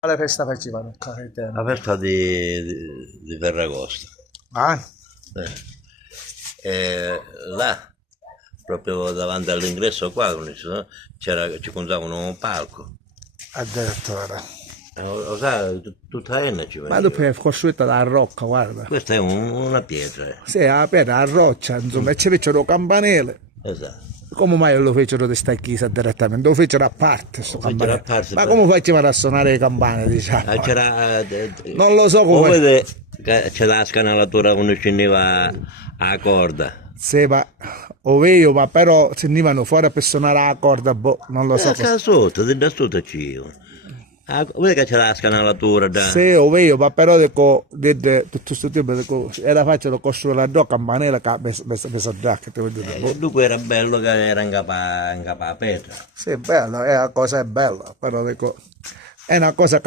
Quale festa facevano qua ai La tempi? festa di Ferragosto. Ah, E là, proprio davanti all'ingresso qua, ci contavano un palco. addirittura. Lo sai, tutta Enna ci Ma dopo veniva. è costruita da rocca, guarda. Questa è una pietra. Sì, aperta a roccia, insomma, e ci fecero campanile. Esatto. Come mai lo fecero di sta chiesa direttamente? Lo fecero a parte sto Lo fecero a campanile. parte Ma come facevano a suonare le campane, Ah, diciamo? c'era, Non lo so o come. vede che c'è la scanalatura quando scendeva a corda. Sì, ma o vedo, ma però venivano fuori per suonare la corda, boh, non lo so cosa. Qua sotto, da sotto ci. Ah, vede che c'è la scanalatura da. Sì, ho vedo, ma però dico, tutto questo tempo, dico, era facile costruire la doc campanile che mi già, che ti voglio dire, boh. Dunque era bello che era in capa a petra. Sì, è bello, è una cosa bella, però dico, è una cosa